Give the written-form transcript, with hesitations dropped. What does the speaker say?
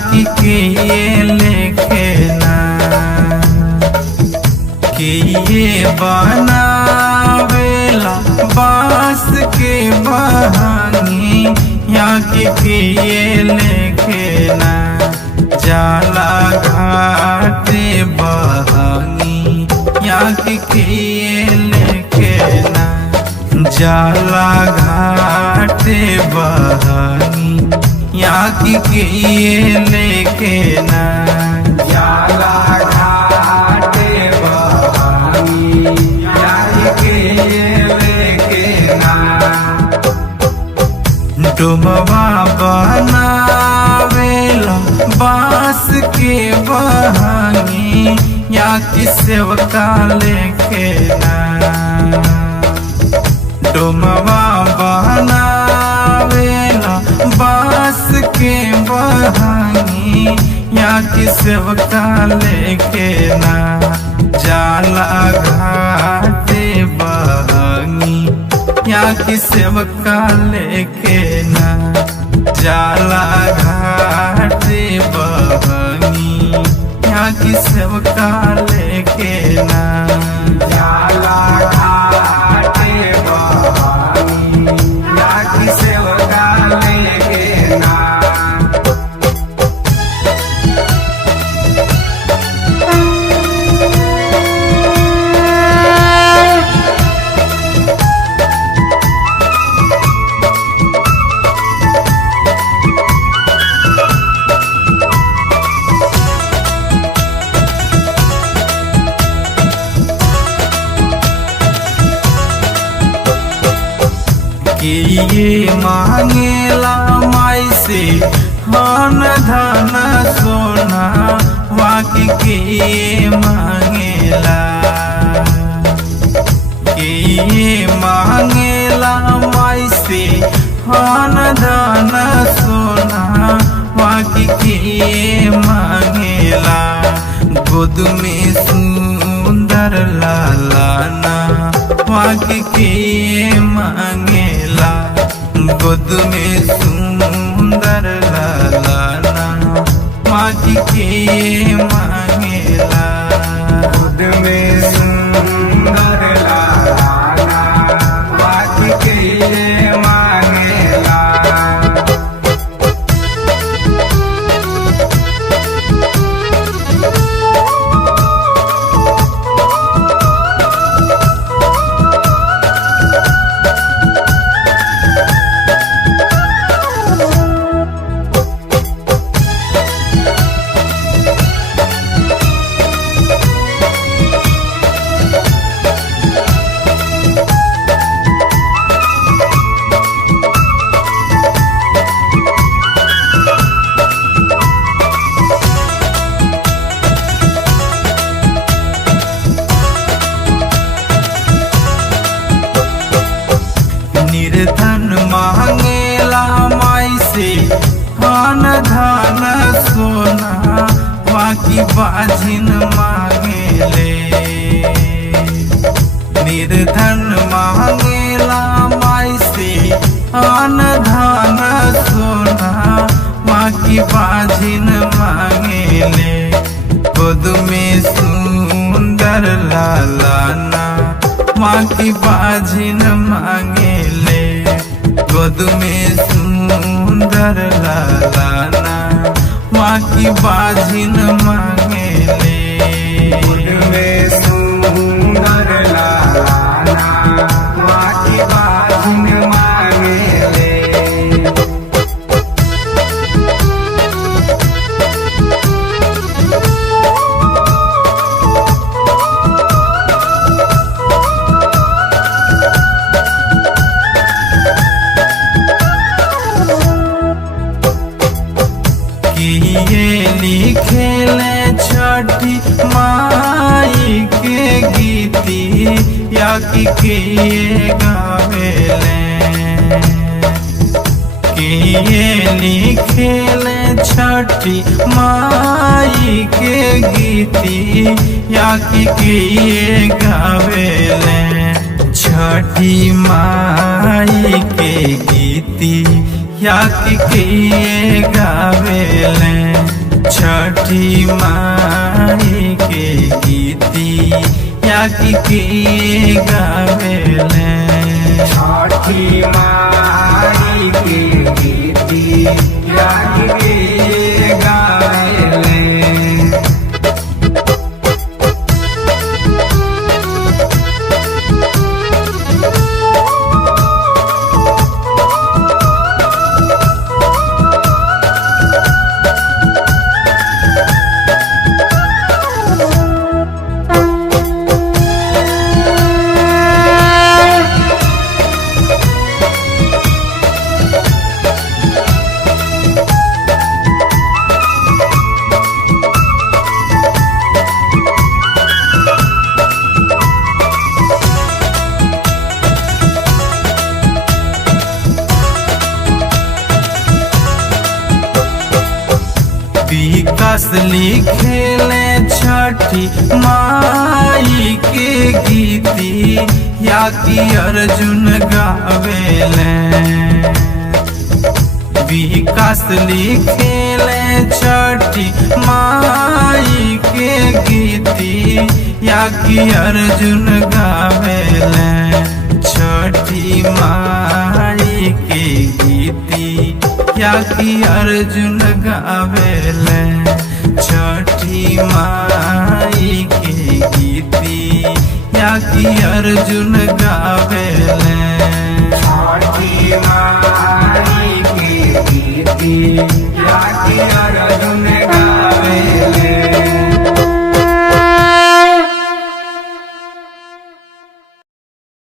के लेके ना कि ये बनावेला बांस के बहानी या के ये लेके ना जाला घाटे बहानी या के ये लेके ना जाला घाटे बहानी या के ये लेके ना जाला घाटे बहानी या के ये लेके ना डुमवा बनावेला बांस के बहानी या कि सेवका लेके ना डुमवा बनावेला बांस के बहानी या कि सेवका लेके ना जाला घाटे बहानी या कि सेवका लेके ना जाला घाटे बहानी या कि सेवका लेके ना जाला घाटे बहानी या कि सेवका लेके ना कि ये मांगेला माई से धन धन सोना वाकी के ये मांगेला कि ये मांगेला माई से धन धन सोना वाकी के ये मांगेला गोद में सुंदर लालाना वाकी के ये मांगेला गोद में सुंदर लालाना वाकी के ये मांगेला गोद में सुंदर लालाना वाकी के ये मांगेला निर्धन मांगेला माई से धन धन सोना वाकी बाजिन मांगेले निर्धन मांगेला माई से धन धन सोना वाकी बाजिन मांगेले गोद में सुंदर लालाना वाकी बाजिन मांगेले गोद में सुंदर लालाना वाकी बाजिन मांगेले गोद में सुंदर लालाना वाकी बाजिन मांगेले ये लिखेले छठी माई के गीती या कि के गावेले कि ये लिखेले छठी माई के गीती या कि के गावेले छठी माई के गीती या के गावेले छठी माई के गीती या के गावेले छठी माई के गीती या के गावेले। विकास लिखेले छठी माई के गीती या कि अर्जुन गावेले विकास लिखेले छठी माई के गीती या कि अर्जुन गावेले छठी माई के गीती या कि अर्जुन गावेले छठी माई के गीती या कि अर्जुन गावेले।